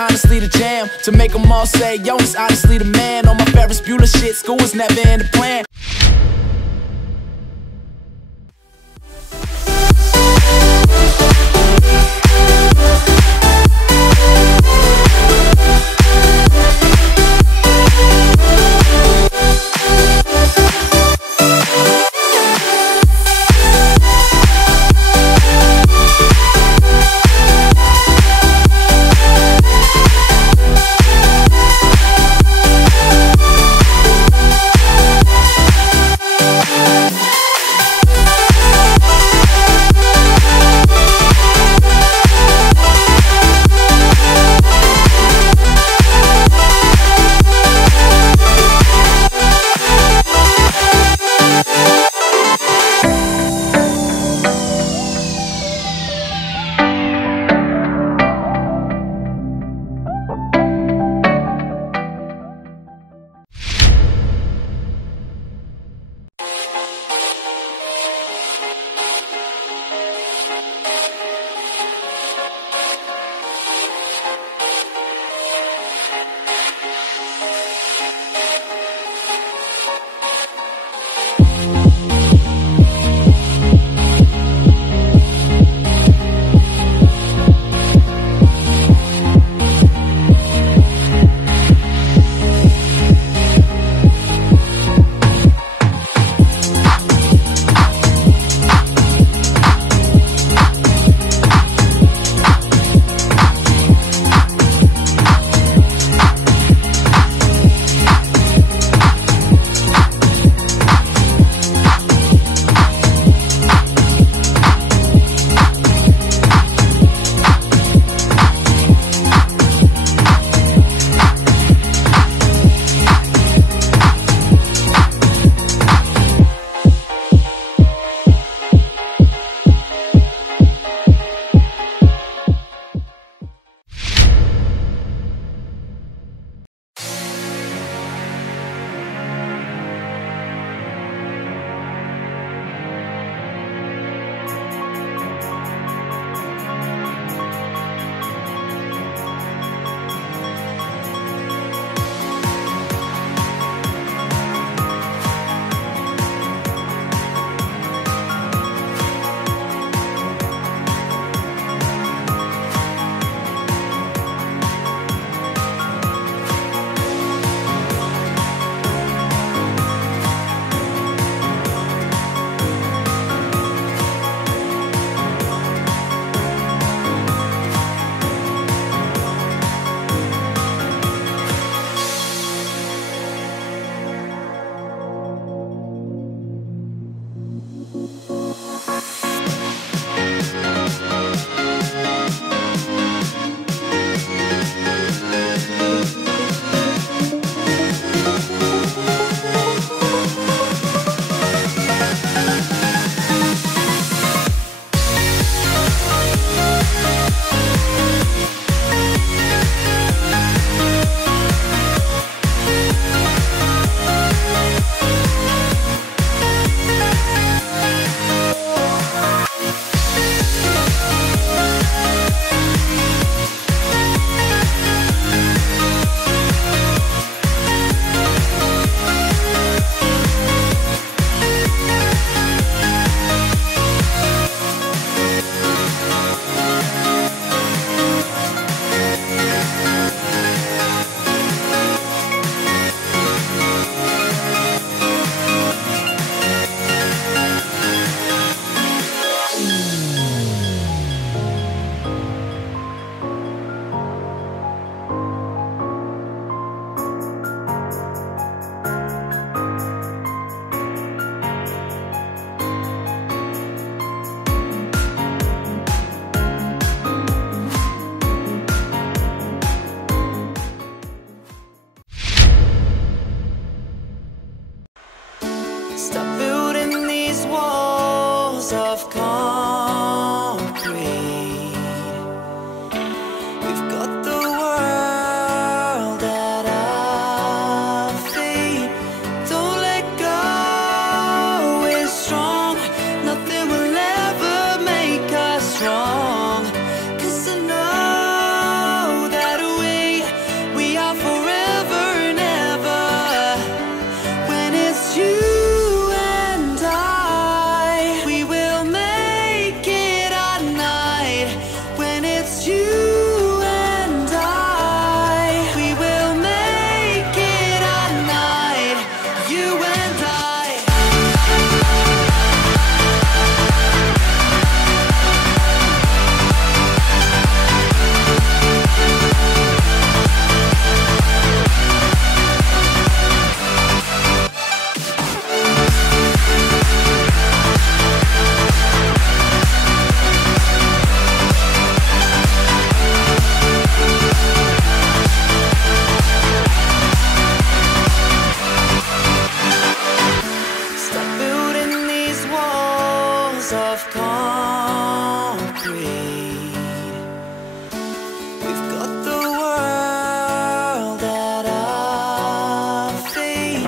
honestly the jam. To make them all say, yo, he's honestly the man. On my Ferris Bueller shit, school was never in the plan.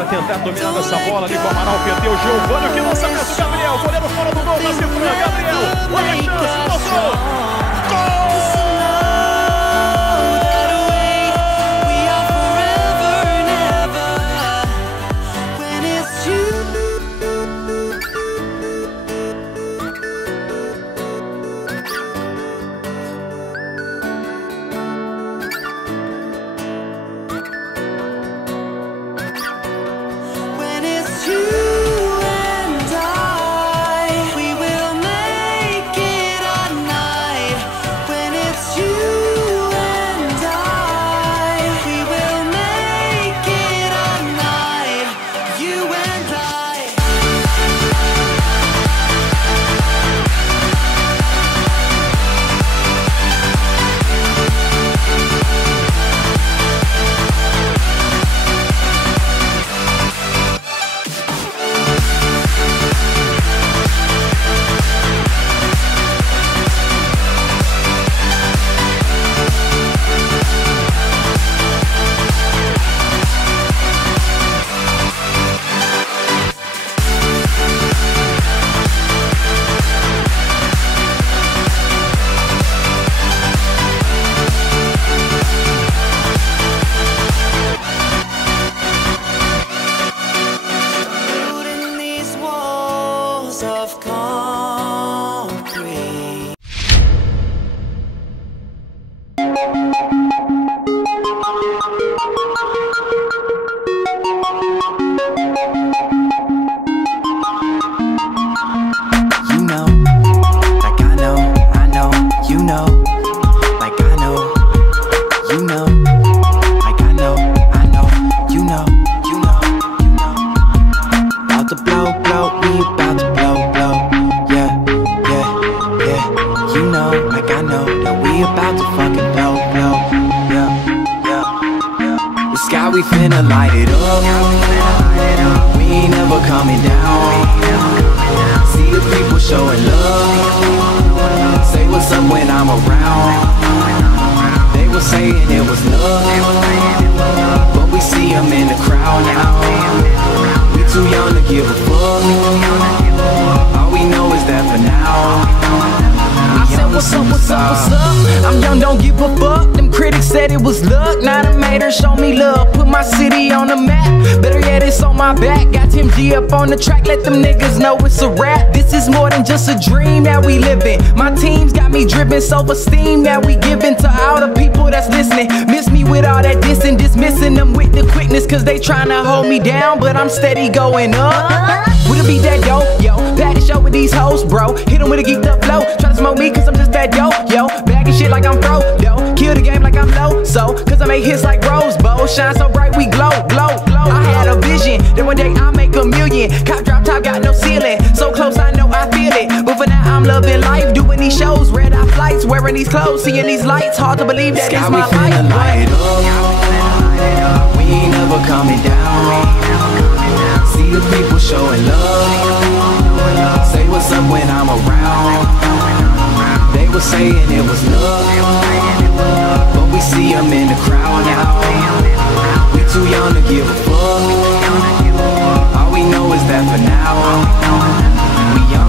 para tentar dominar essa bola ali com o Amaral, perdeu o Giovânio, que lança perto do Gabriel, goleiro fora do gol, tá se fã, Gabriel, olha a chance, passou, gol! Of concrete. You know, like I know, you know, like I know, you know, like I know, you know, you know, you know. About to blow, we about to blow, yeah, yeah, yeah. You know, like I know, that we about to fucking blow, yeah, yeah, yeah. The sky, we finna light it up. We ain't never coming down. See the people showing love. Say what's up when I'm around. They were saying it was love, but we see them in the crowd now. We too young to give a fuck. All we know is that for now. I said what's up, what's up, what's up. I'm young, don't give a fuck. Them critics said it was luck. Now the made her show me love. Put my city on the map. Better yet, it's on my back. Got Tim G up on the track. Let them niggas know it's a rap. This is more than just a dream that we living. My team's got me driven, self-esteem that we giving to all the people that's listening. Miss me with all that dissing, dismissing them with the quickness, cause they tryna hold me down, but I'm steady going up. Would it be that dope, yo? Pack the show with these hoes, bro. Hit them with a geeked up flow. Try to smoke me cause I'm just that dope, yo. Bagging shit like I'm pro, yo. Kill the game like I'm low, so cause I make hits like Rose Bowl. Shine so bright we glow, glow, glow. I had a vision that one day I'll make $1 million. Cop drop top got no ceiling, so close I know I feel it. But for now I'm loving life, doing these shows, red eye flights, wearing these clothes, seeing these lights. Hard to believe that it's my life. Light it up. We ain't never coming down. See the people showing love. Say what's up when I'm around. They were saying it was love, but we see them in the crowd now. We too young to give a fuck. All we know is that for now.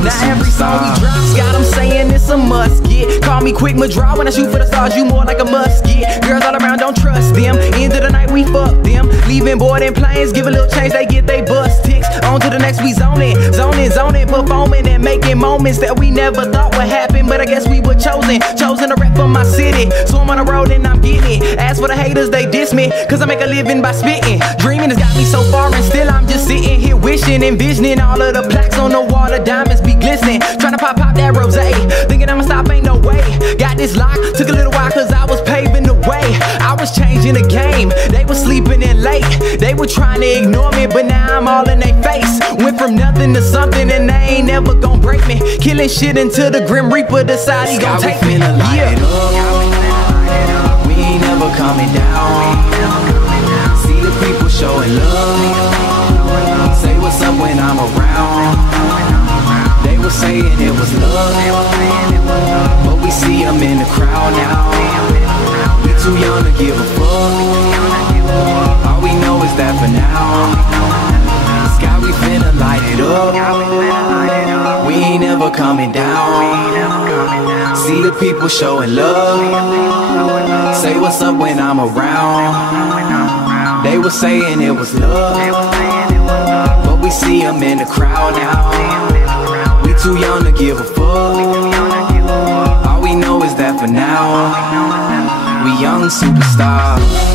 Now every song we drop's got them saying it's a must get. Call me quick Madra when I shoot for the stars, you more like a musket. Girls all around, don't trust them. End of the night, we fuck them. Leaving boarding planes, give a little change, they get they bus ticks. On to the next, we zoning, performing and making moments that we never thought would happen. But I guess we were chosen to rep for my city. So I'm on the road and I'm getting it. As for the haters, they diss me, cause I make a living by spitting. Dreaming has got me so far and still I'm just sitting here wishing, envisioning all of the plaques on the wall, the diamonds be glistening. Trying to pop that rosé, thinking I'ma stop, ain't no way. Got this lock, took a little while cause I was paving the way. I was changing the game, they were sleeping in late. They were trying to ignore me, but now I'm all in their face. Went from nothing to something and they ain't never gonna break me. Killing shit until the Grim Reaper decide he gon' take me. Yeah. We ain't never coming down. See the people showing love. Say what's up when I'm around. They were saying it was love, but we see them in the crowd now. We too young to give a fuck. All we know is that for now. Sky, we finna light it up. We ain't never coming down. See the people showing love. Say what's up when I'm around. They were saying it was love, but we see them in the crowd now. We too young to give a fuck. All we know is that for now, we young superstars.